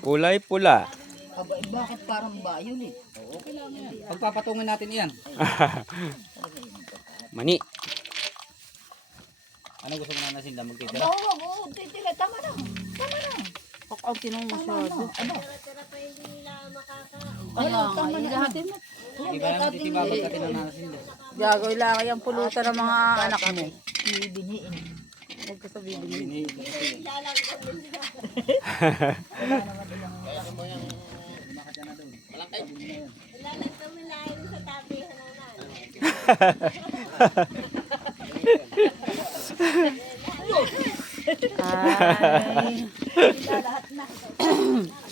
Kulay pula. Aba, bakit parang violet? Okay lang yan. Pagpapatungan natin yan. Mani. Ano gusto mo na nasinda magtitira? Aba, oo, titira. Tama na. Tama na. Kakaw tinong masyado. Aba, Kaya nga, tama na. lahat. Hindi ba naman titibabag natin ang nasinda? Gagawin lang kayang pulutan ng mga anak mo. Bibiniin. Huwag ka sa bibili. Ay.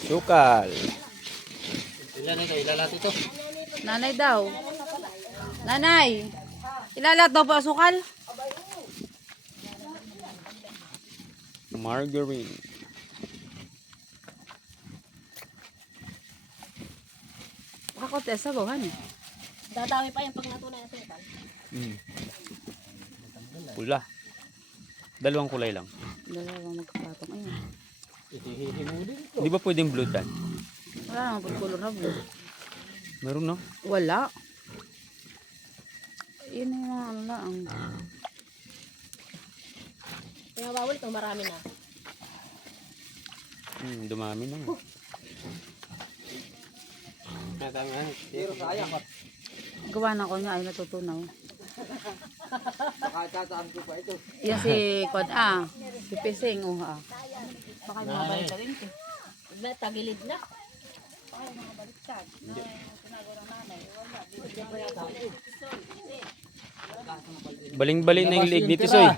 Sukal. Ilan ito? Ilalat ito? Nanay daw. Nanay. Ilalat daw pa sukal? Margarine. Kakote sa bawan eh. Dadami pa yung pag natunay na sukal. Pula. Dalawang kulay lang. Dalawang magkapatong. Ayun. Itihihi mo din. Di ba pwedeng blue tan? Wala naman pagkulor na blue. Meron no? Wala. Yun yung mga ano lang. Kaya bawal ito, marami na. Dumami na. Pero sayang. Gawa na ko niya ay natutunaw. Baka tataan ko pa ito. Yan si Kod si Pising Baka yung mga balik rin ko. Tagilid na. Baling-baling na yung leg nito, Soy.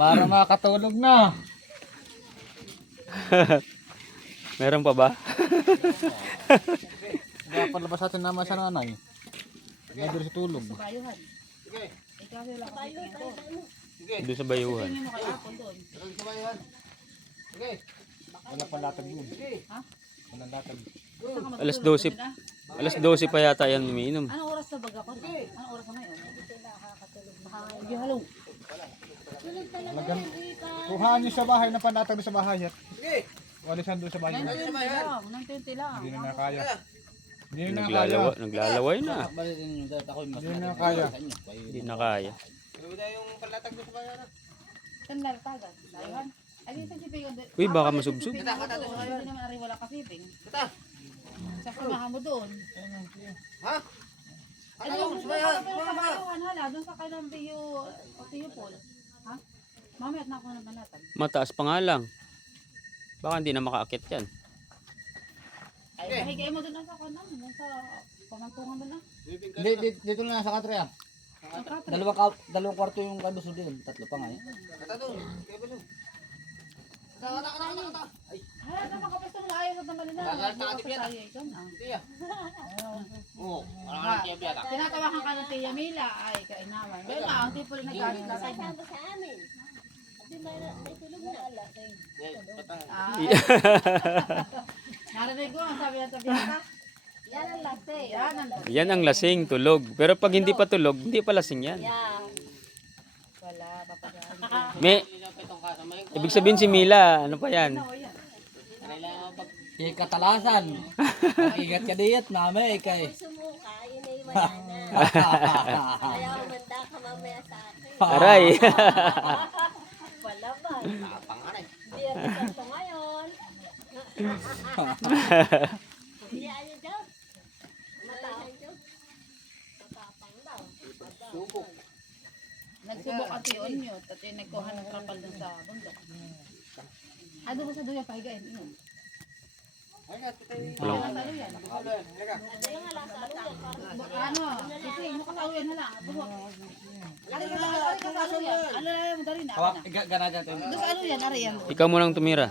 Para makatulog na. Meron pa ba? Kaya palabas natin naman sa nanay. Hindi doon sa tulog. Doon sa bayuhan. Wala pa latag yun. Wala latag. Alas 12. Alas 12 pa yata yan umiinom. Anong oras na baga ko? Anong oras na ngayon? Hindi halo. Kuhaan nyo sa bahay na panatag doon sa bahay. Walisan doon sa bahay. 9:20 lang. Hindi na kaya. Hindi na kaya. Naglalaway na. Hindi na kaya. Hindi na kaya. Sandal tagat. Dayhan. Ay dito si Ping. Uy, baka masubsob. Hindi naman ari wala kasi Ping. Sa kumahan mo doon. Ha? Ano yung kabayuhan hala doon sa kailang biyo Paul. Ha? Mamaya na ako ng banatag. Mataas pa nga lang. Baka hindi na makaakit yan. Ay, mahigay mo doon sa kanan, doon sa pamangtungan doon na. Dito na sa katre. Ang katre. Dalawang kwarto yung kabuso din. Tatlo pa nga eh. Hala naman kapag sa ayos at naman nila. Tinatawakan ka ng Tia Mila. Ay, kainaman. Pero ang tipo rin nag-galit na sa'yo. Kasama sa amin. Kasi may tulog na. Narinig ko, ang sabi ng Tabiata. Yan ang lase. Yan ang Yan ang lasing, tulog. Pero pag hindi pa tulog, hindi pa lasing yan. Yan. wala, papagaan. May, ibig sabihin si Mila, ano pa yan? Katalasan. Ingat ka diet, mama ikay. Sumuka, yun ay wala na. Kaya umanda ka mamaya sa akin. Aray. Wala ba? Hindi yan ito ngayon. Hindi ano daw. Matahan daw. Matapang daw. Nagsubok at yun mute at nagkuha ng trapal dun sa bundok. Ano ba sa duya pahigain? Walang, Ano yan? Ano? Kasi makasaluyan na lang. Ano lang mo dari na? Ganagan tayo. Doon sa ano yan? Ari yan. ikaw mo lang tumira.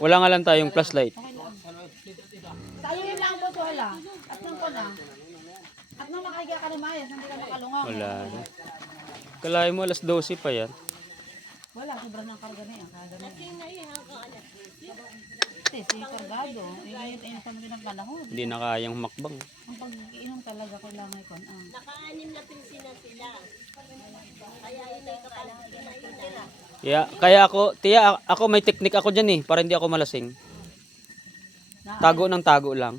Wala nga lang tayong flashlight. Tayo yun lang po wala. At nang ko na. At nang makahiga ka na mayas, hindi ka makalungaw. Wala na. Kalahin mo alas 12 pa yan. Wala, sobrang ng karga na yan. Karga na yan. King na yun ang anak. Si kargado. Init pa din ang panahon. Hindi na kayang makbang. Ang pag-iinom talaga kailangan ko. Naka-anim na pinsin na sila. Kaya yun ay kapalaki na yun. Kaya ako, tiya, ako may teknik ako dyan eh, para hindi ako malasing. Tago ng tago lang.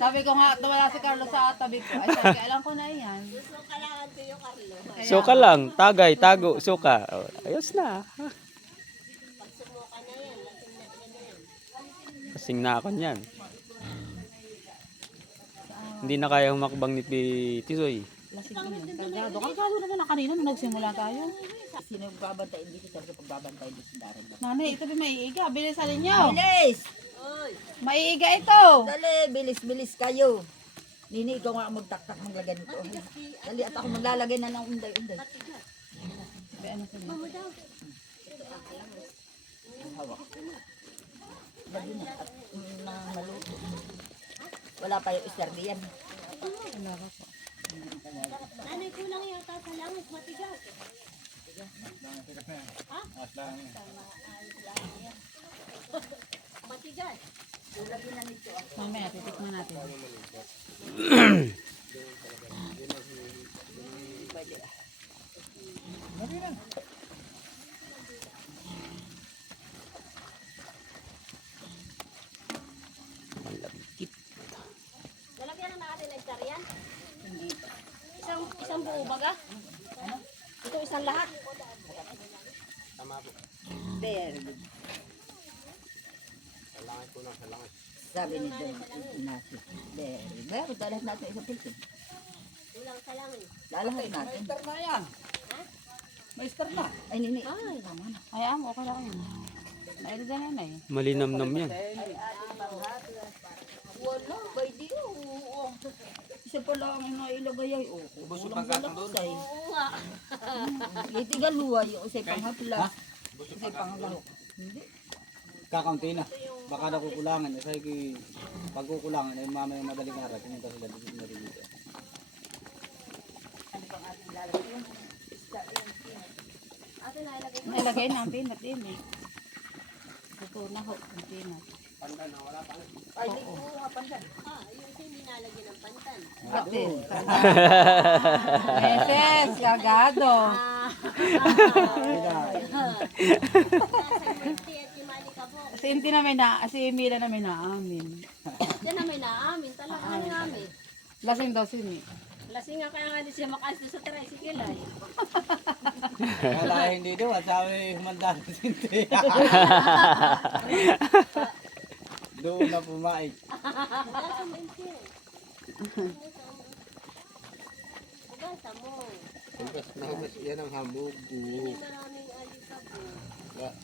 Sabi ko nga, wala si Carlo sa tabi ko. Ay, sabi ko, alam ko na yan. Gusto ka lang ang tuyo, Carlo. Suka lang. Tagay, tago, suka. Oh, ayos na. Pag sumuka na yan, lasing na yan. Kasing na ako niyan. Hindi na kaya humakbang ni Tisoy. Lasing yun. Kargado. Kargado naman na kanina nung nagsimula tayo. Sino babantay dito? Sabi ko pagbabantay dito sa daran. Nanay, ito ba maiiga? Bilisan ninyo. Bilis! Oy, Maiiga ito. Dali, bilis kayo. Nini, ikaw nga ang magtaktak maglagay nito. Dali, at ako maglalagay na ng unday-unday. Sabi, ano sa mama daw. Hawak. Lagi na. At maluto. Wala pa yung istardi yan. Nanay, kulang yata sa langit, matigas. Matigas. Mamaya, titikman natin. Lalagyan na natin ng tarian. Isang buo baga? Ito isang lahat. There. Sabi ni Don Ignacio. There. Meron, dalahat natin isang pilsin. Kulang sa langit. Lalahat natin. na yan. May star na. Ay, nini. Ay, okay lang yun. Nailagay na na eh. Malinamnam yan. Wala, bay di. Oo. Isa pa lang ang nailagay ay. Oo. Kulang sa laksay. Oo nga. Itigaluwa yung isa'y panghapla. Isa'y panghapla. Hindi. Kakaunti na. Baka nakukulangan. Kasi pagkukulangan ay mamaya madaling araw. Pumunta sila dito na rin dito. Ate, nailagay ko. Nailagay na ang peanut din eh. Ito na ho, ang peanut. Ay, di ko nga pandan. Yung isa hindi nalagyan ng pantan. Ate. Meses, kagado. Nasa multi at yung malikabok. Si Inti na may na, si Emila na may naamin. Diyan na may naamin. Talagang namin. Lasing daw si Mi. Lasing nga kaya nga di siya makaas doon sa tricycle ay. Wala hindi doon. At sabi humanda na sinti. Doon na pumaig. Nasa multi. Bugasa mo. Hugas na hugas yan ang hamog. Hindi maraming alikabok.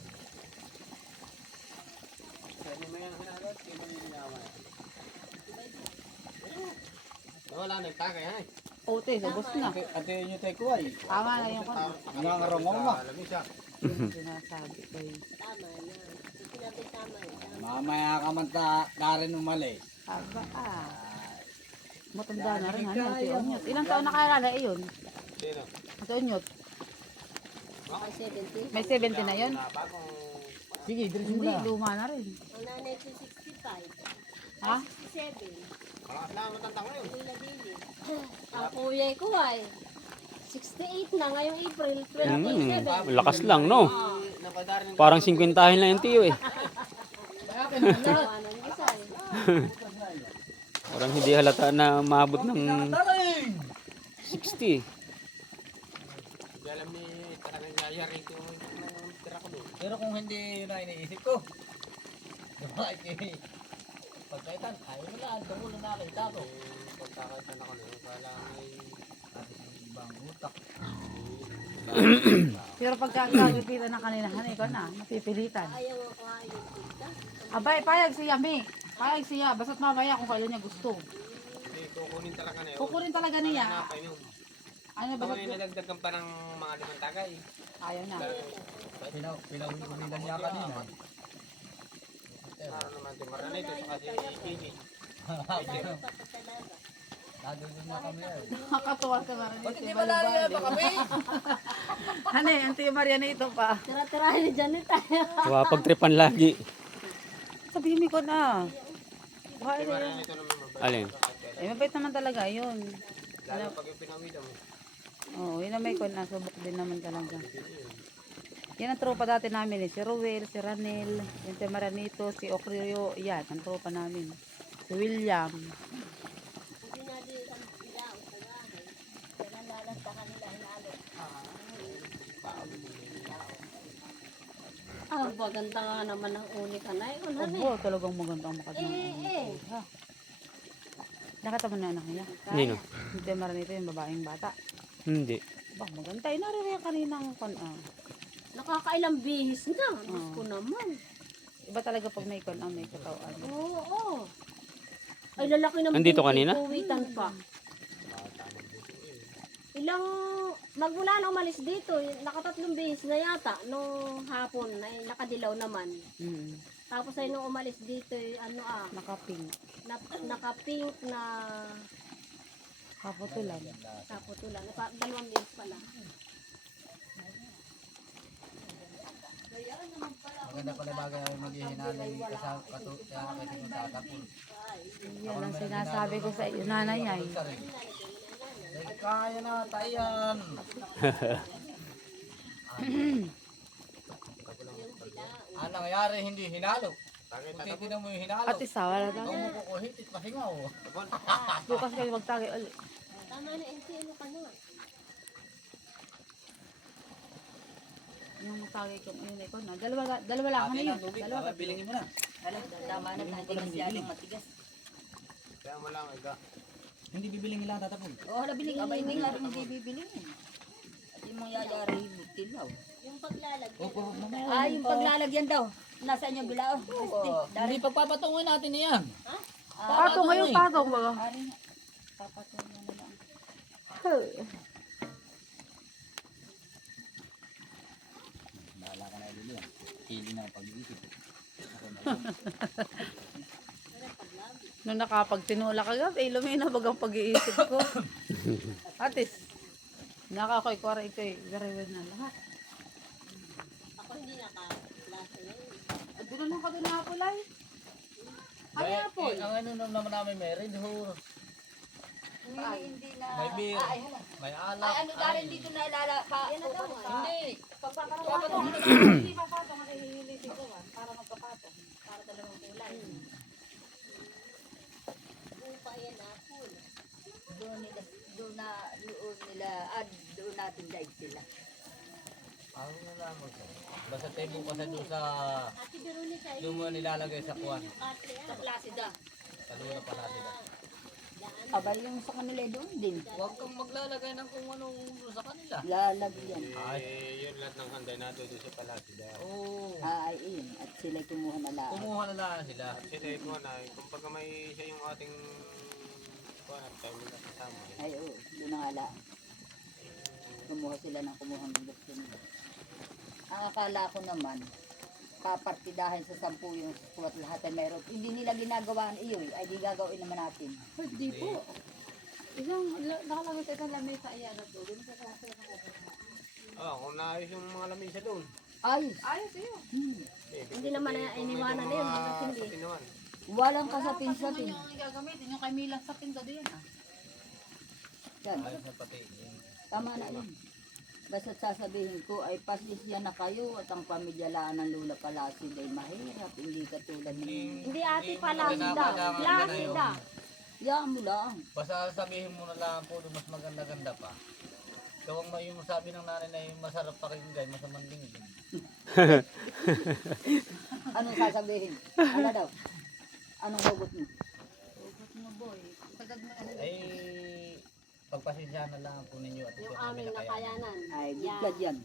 Wala na tagay ha. Ote, lubos na. Ate yun yung teko ay. Tama na yung kanya. Nangarongong ma. Sinasabi ko eh. Tama na. Sinabi tama na. Mamaya ka man darin umali. Aba matanda na rin ano, si Onyot. Ilang taon na kaya na iyon? Sino? Si Onyot. Ay, 70. May 70 na yun? Sige, diretso mo Hindi, na. luma na rin. Ang nanay ko 65. Ha? 67. Malakas na matantang ngayon. Kuya Dili. Ang kuya ko ay 68 na ngayong April 27. Lakas lang, no? Parang 50 lang yung tiyo eh. Ano yung isa eh. Parang hindi halata na maabot ng 60. Alam ni talagang yayari ko yung tira ko doon. Pero kung hindi yun na iniisip ko. Pagkaitan, ay wala. Doon na nakita ko. Pagkakaitan ako na yung kala may ibang utak. Pero pagka kagipita ng kaninahan, ikaw na, napipilitan. Ayaw ako hayop kita. Abay, payag siya, Mi. Payag siya, basta't mamaya kung kailan niya gusto. Hindi, kukunin talaga na yun. Kukunin talaga niya. Hanapin yun. Ano ba? Kung nadagdagan pa ng mga limang tagay. Ayaw na. Pinahuli niya kanina. Para naman din maranay ito sa kasi TV. Nakakatuwa ka na rin. Hindi ba lalo ba kami? Ano eh, Auntie Maria na ito pa. Tira-tirahin ni Janet tayo. Pagtripan lagi. Sabihin mo ko na. Buhay na yun. Alin? Eh, mabait naman talaga yun. Lalo pag yung pinawida mo. Oo, yun na may kon na. Subok din naman talaga. Yan ang tropa dati namin eh. Si Ruel, si Ranel, yung si Maranito, si Ocrio. Yan, ang tropa namin. Si William. Hindi na di isang ilaw sa gahay. Kaya lalanta ka nila hinalo. Ah, maganda nga naman ang uni ka na. Unan eh. Obo, talagang magandang makadama. Eh. Nakita mo na anak niya. Nino? Hindi Maranito yung babaeng bata. Hindi. Bah, maganda. Naririyan kaninang Nakakailang bihis na. Mas ko naman. Iba talaga pag may may katawan. Oo. Ay, lalaki ng Andito kanina? Kuwitan pa. Magmula na umalis dito, nakatatlong bihis na yata, nung hapon, ay nakadilaw naman. Tapos ay nung umalis dito, Nakaping. nakapink na Kaputulan. kaputulan. Dalawang bihis pala. Maganda pala bagay na maghihinalay kasama kaya kasi kung tatapon. Yan ang sinasabi ko sa iyo, nanay ay. Ay, kaya na tayan. Ano nangyari hindi hinalo? Kung titignan mo yung hinalo. At isa, wala Kung tayo. mukukuhitit pasingaw. Bukas kayo magtagay ulit. Tama na, ano ka na? Yung tagay kong ayun ay ko na. Dalawa lang ano yun. Dalawa. Bilingin mo na. Alam, tama na, hindi masyadong matigas. Kaya mo lang, Iga. Hindi bibiling nila tatapon. Oo, nabiling abay, hindi nga rin hindi bibilingin. At yung mga yayari, tilaw. Yung paglalagyan. Opo, mamaya. Ah, yung paglalagyan daw. Nasaan yung bilao? Hindi pagpapatungan natin yan. Patong ngayon, patong ba? Ari nga. Papatungan na lang. Bahala ka na ilili yan. Hili na ang pag-iisip. Nung nakapagtinula ka gabi, luminabag ang pag-iisip ko. Atis, nakakoy ko rin ito eh. Gariwin na lahat. Ako hindi nakaklase yun. At bulunong ka doon na kulay. Ay, apple. Ang ano naman namin may red horse, Hindi na. may beer, Ay, hala. may alak. Ay, ano ka rin dito na ilala pa? Hindi. Papatong. Hindi papatong kasi hihilitin ko para magpapatong. Para dalawang kulay. Bupa yan apple. Doon nila, doon natin daig sila. Ano na lang mo siya. Basta tayo bukas na doon sa, Ate Veronica, doon mo nilalagay sa kuwan. ate Sa Placida. Sa luna pala sila. Abay yung sa kanila doon din. Huwag kang maglalagay ng kung anong sa kanila. Lalagyan. Ay, yun lahat ng handay nato doon sa Palasida. oo. Ay, yun. At sila kumuha na lang. Kumuha na lang sila. Sila yung na, kung pagka may siya yung ating kuwan at tayo mga kasama. Ay, oo. Doon na nga lang. Kumuha sila ng kumuha ng gusto nila. Ang akala ko naman, papartidahin sa 10 yung squat lahat ay meron. Hindi nila ginagawa ang iyo, ay di gagawin naman natin. Hindi po. Nakalagay sa isang lamesa ayan at doon. Kung naayos yung mga lamisa doon. Ayos. Ayos iyo. hindi naman na iniwanan na yun. Bakit hindi? Pinawan. Walang kasapin-sapin. Yung gagamitin, yung kay Milang sa pinto din ah. Yan. Ayos na pati. Tama na yun. Basta sasabihin ko ay pasisya na kayo at ang pamilyalaan ng Lula Palacid ay mahirap. Hindi katulad ng... Hindi ate pala sida. Plasida. Yan mo lang. Basta sabihin mo na lang po, mas maganda-ganda pa. Gawang yung sabi ng nanay na yung masarap pakinggan, masamang dinggin. Anong sasabihin? Ano daw? Anong hugot mo? Hugot mo boy. Sagad mo ano. Ay, pagpasensya na lang po ninyo at Yung ito namin aming nakayanan. Ay, good God yan.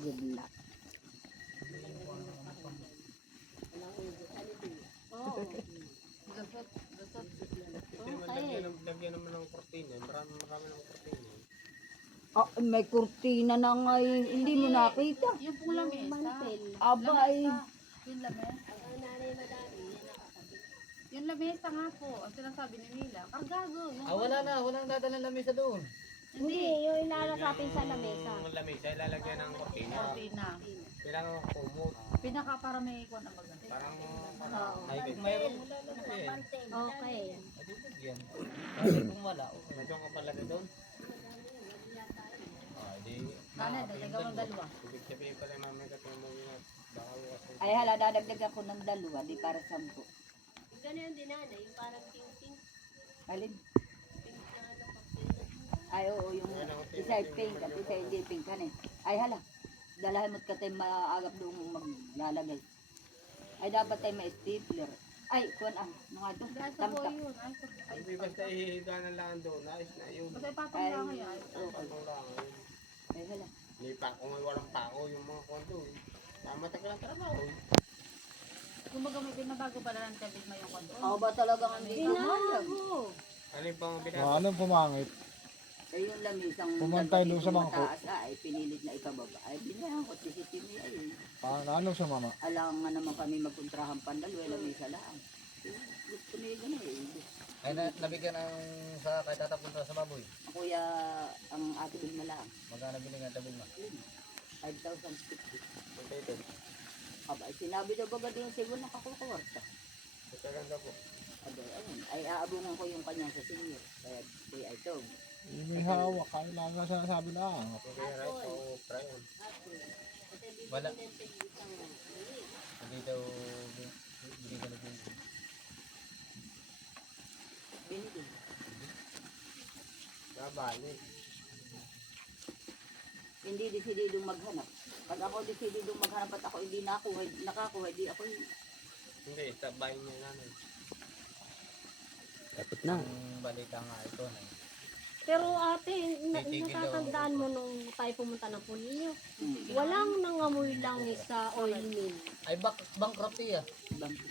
Good luck. Oo. Gasot. Okay. Lagyan naman ng kortina. Marami ng kortina. Ah, may kurtina na nga eh. Hindi mo nakita. Yung pong lamesa. Mantel. Aba ay... Yung lamesa. Ang nanay madami. Yan nakakabit. Yung lamesa nga po, ang sinasabi ni Mila. Kargago. Yung wala na, walang dadalang lamesa doon. Hindi, yung ilalagapin sa lamesa. Yung lamisa, ilalagyan ng kortina. cortina. Kailangan ng kumot. Pinaka para may ikon na baga. Parang Oo. Ay, kung mayroon mo lalagay. Okay. Ay, di bigyan. Kasi kung wala, okay. medyo ang kapalaga doon. Ay, di, Sana, dagdagan mo dalawa. Ibig sabihin pala mamaya katumuwi na. Baka bukas ay- Ay hala, dadagdag ako ng 2, di para 10. Ganyan din nanay, yung parang ting-ting. Alin? Pink na ano, kapatid. Ay oo, yung isa ay pink at isa hindi pink kan eh. Ay hala, dalahan mo't katay maagap doon maglalagay. Ay dapat tayo may stapler. Ay, kuwan ang mga doon. Guys, sa Tamtak. boy yun. Ay, Hindi basta ihiga na lang doon. Ayos na yun. basta ipatong Ay, lang yan. oo. Patong lang yun. Ay hala. Hindi pa kung may walang pako yung mga kwento. Tama tagal ang trabaho. Kumbaga may binabago pala ng tabig mo yung kondo. Ako ba talagang hindi kamayag? Binago. Ano yung pang Kung binago? anong pumangit, Ay yung lamisang Pumantay doon sa bangko. mataas ay pinilit na ikababa. Ay binayan ko, tisitimi ay. paano siya mama? Alang nga naman kami magkontrahan pandal, wala may salaan. Gusto niya yun eh. Ay, nabigyan ng sa kay tatapunta sa baboy. Ang kuya, ang ate Bill na lang, Magkano binigyan tabil mo? 5,050. Ito. Aba, ay sinabi daw baga din siguro nakakukuwarta. Ito ganda po. Aba, ayun, ay aabungan ko yung kanya sa senior. Kaya, ay ito. Yung may hawak, kailangan nga sinasabi lang. Okay, right? O, try on. Wala. Hindi daw binigyan ng binigyan. Binigay. Nabalik. Hindi desididong maghanap. Pag ako desididong maghanap at ako hindi nakakuha, di ako Hindi, tabayin niya namin. Dapat na. Ang balita nga ito na. Pero ate, Titigil daw. natatandaan mo nung tayo pumunta ng Pulyo. Walang nangamoy langis sa oil mill. Ay, bankruptcy ah. bangko.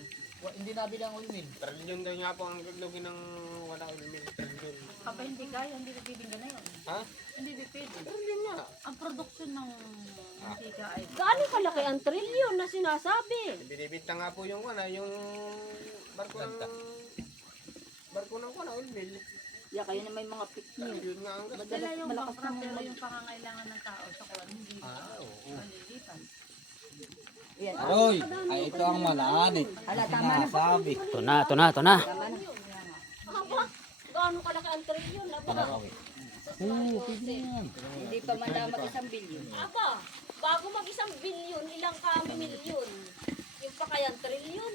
Hindi nabili ang oil mill. Trillion daw nga po ang gaglugin ng wala ulmil. Trillion. Kapag hindi kaya, hindi nabibinggan na yun. Ha? Hindi dipindi. Trillion nga. Ang production ng mantika ay Gaano kalaki ang trilyon na sinasabi? Binibita nga po yung yung barko ng ulmil. Ya, kayo na may mga picnic. Trillion nga ang gasto. sila yung malakas bankrupt, ng pero yung pangangailangan ng tao sa kuwan, hindi Oo. malilipan. Yan. Aroy, ay ito ang malaan eh. Hala, tama na. Sabi. Ito na, ito na, ito na. Tama na. Aba, gaano kalaki ang trilyon? Aba, Hindi pa man lang mag-1 bilyon. aba, bago mag-1 bilyon, ilang kami milyon? Yung pa kaya trilyon?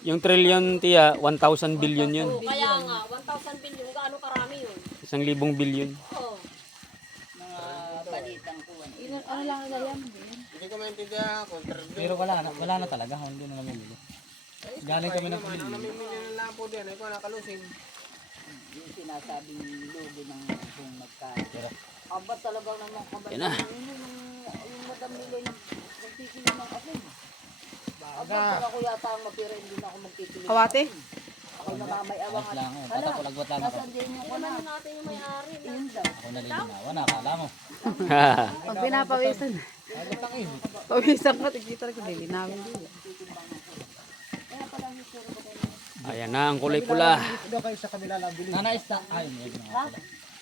Yung trillion, tiya, 1,000 billion yun. Oo, kaya nga, 1,000 bilyon, gaano karami yun? 1,000 billion. Oo. Mga balitang kuwan. Ano lang nila yan? Hindi ko maintindihan kung trillion. Pero wala na talaga, hindi na namimili. Galing kami ng Ang namimili ng lapo din. Ay ko nakalusing. Yung sinasabing logo ng kung magkano. Aba talagang naman kabalik. Yan na. Yung madam nila yung magpipili ng asin. Aba, pag ako yata ang mapira, hindi na ako magpipili. ng Kawate? asin. Ako namamay-awang Ayos lang, oh. Hala, Patapulagwat lang ako. nasaan din yung Hindi kuna? naman natin yung may-ari. Yun daw. Ako nalilinawan, nakakala mo. Pag pinapawisan. Pawisan ka, tigita rin ko, lilinawin din. Kaya pala yung suro ko tayo. Ayan na, ang kulay pula. Ito kayo sa kabila lang, bilis. Nanais na, ay, may Ha?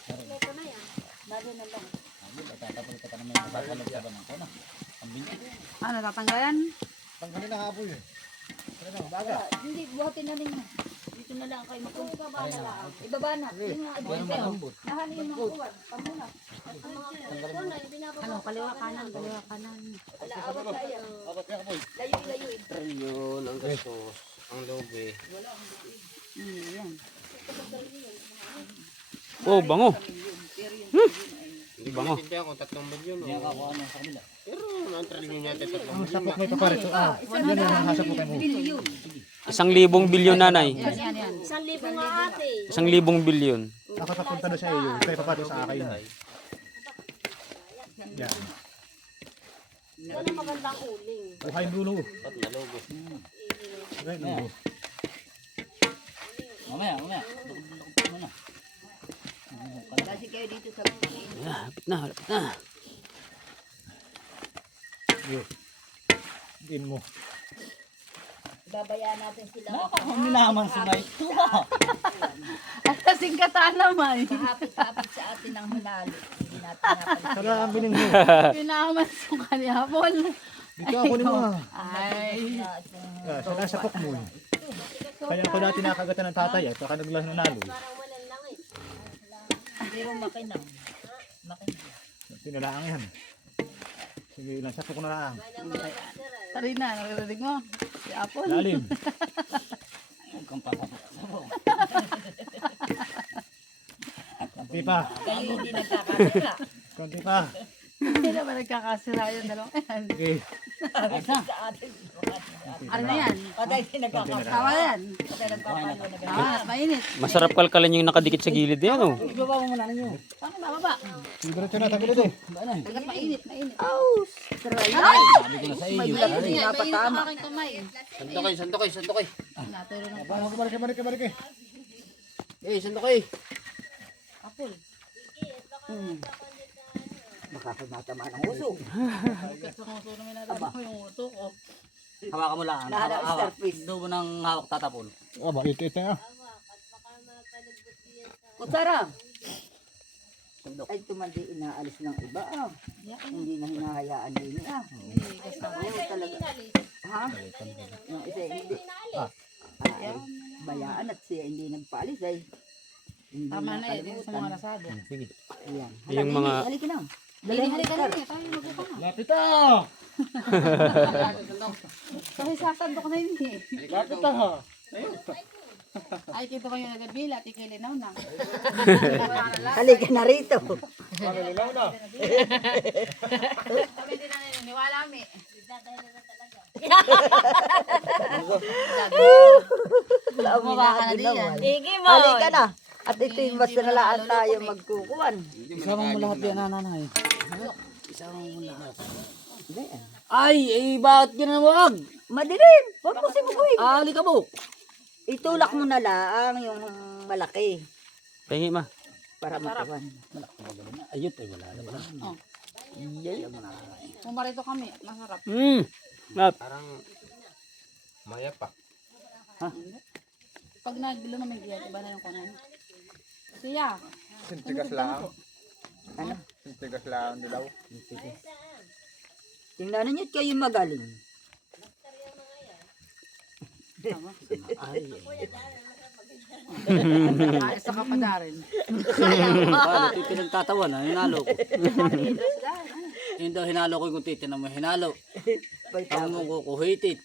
Ito na yan. Nado na lang. Ay, tatapul ka pa naman yung kasalog sa banang ko na. Ang binti. Ano, tatanggalan? Tanggalin na hapo yun. Ano, baga. Wala, hindi, buhatin na ninyo. Dito na lang kayo Kung magpunta. ibaba na lang. Ibaba na. Yung mga Ayun ibaba. malambot. Nahalin yung mga kuwan. Pamuna. Ang mga telepono, yung binababa. Ano, kaliwa kanan, kaliwa kanan. Ala, awat kaya. Dapat kaya boy. Layo-layo eh. Trillion ang gastos. Ang lobe. Yan. Oh, bango. Pero yung yun ay Hindi ko Bango. maintindihan kung 3 milyon. Kaya ka kuha sa kanila. Pero ang trillion niya 3 Ang milyon. sapok mo ito pare. Yan ang hasapukin mo. bilyon. 1,000 billion nanay. Yan. 1,000 nga ate. 1,000 billion. Nakapapunta na sa iyo. Kaya papato sa akin. Yan. Yan ang magandang uling. Buhay dulo. Ba't nalobe? Buhay dulo. Mamaya. Lukod mo na. Kasi kayo dito sa Lapit na, lapit na. Din mo. babayaan natin sila. Nakakamilaman sa may tuwa. At kasing kataan naman. Kahapit-hapit sa atin ang hinalo. Hindi natin napansin. Sana ang bining mo. Pinaman sa kanya. Paul. Dito ako ni mo. Ay. Sana sa pok mo. Kaya ako dati nakagatan ng tatay. At saka naglas ng nalo. Parang walang lang eh. Pero makinang. Makinang. Tinulaang yan. Sige lang, sapok na lang. Sarina, naririnig mo? Si Apple. Lalim. Huwag kang pakapot. Konti pa. Kayo hindi nagkakasira. Konti pa. Hindi naman nagkakasira yung dalawang yan. Sige. Ano na yan? Patay din nagkakasira. Tawa yan. Patay nagpapalo na Tawa at mainit. Masarap kalkalan yung nakadikit sa gilid yan, oh. Ibaba mo muna ninyo. Bakit bababa? Diretso na, tagilid eh. Hanggat mainit, mainit. Sabi ko na sa iyo. Mainit nga, mainit ang aking kamay. Santo kayo. Natulog ng Balik. Santo kayo. Apple. Makakagatamaan ang uso. Hanggat sa nguso namin natin ko yung uso ko. Hawakan mo lang. Lahat ng Hawak. starfish. Doon mo nang hawak tatapon. Aba, ito ah. Kutsara. Ay, tumandi inaalis ng iba ah. Hindi na hinahayaan din ah. Oo, talaga. Ha? Yung isa hindi. Ay, bayaan at siya hindi nagpaalis ay. Hindi Tama na eh, dito sa mga nakalimutan. nasado. Sige. Ayan. Yung mga- Halika na. Halika na eh, tayo magbuka na. Lapit ah! Kasi sasandok na yun eh. Lapit ah! Ay, kito kayo nagabila, tikilinaw na. Halika na rito. Malililaw na. Kami din na naniniwala mi. Bumaba ka na diyan. Sige mo. Halika na. At ito yung mas nalaan tayo magkukuhan. Isama mo lahat yan, nanay. Isama mo lahat. Hindi. Ay, bakit ganun wag? Madilim. Huwag mo simukuin. Ali ka mo. Itulak mo na lang yung malaki Pengi, ma. para matuwan. Ayot, ay wala na wala. Pumarito kami, masarap. Parang maya pa. Pag nagbilo namin diyan, iba na yung kunan. Siya, Sintigas lang. Ano? Sintigas lang dilaw. Tingnan niyo kayo magaling. isa ka pa na rin. Paano, ito pinagtatawa na, hinalo ko. Yun daw, hinalo ko yung titinan mo, hinalo. Ang mo ko kuhitit.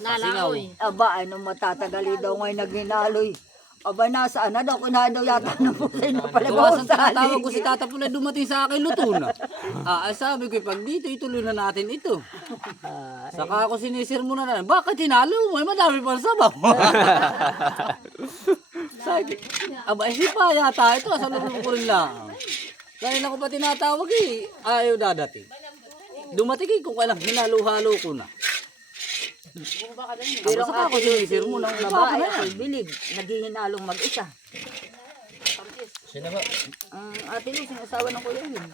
Nalaoy. Aba, ano matatagali daw ngayon naghinaloy. Aba, nasaan na daw? Kuna daw yata ng pusay na pala Tuwasan tinatawag ko si Tata Pula, dumating sa akin, luto na. Sabi ko, pag dito, ituloy na natin ito. Saka ako sinisir mo na bakit hinalo mo? Madami pang sabaw. Sabi, aba, hipa yata ito, sa loob ko rin lang. Kaya na ko pa tinatawag eh, ayaw dadating. Dumating kung kailang hinalo-halo ko na. Pero Saka ako sinisir mo ng babae babae. ako'y bilig. Naghihinalong mag-isa. Sino ba? Ang ate Luz, yung asawa ng kuya yun.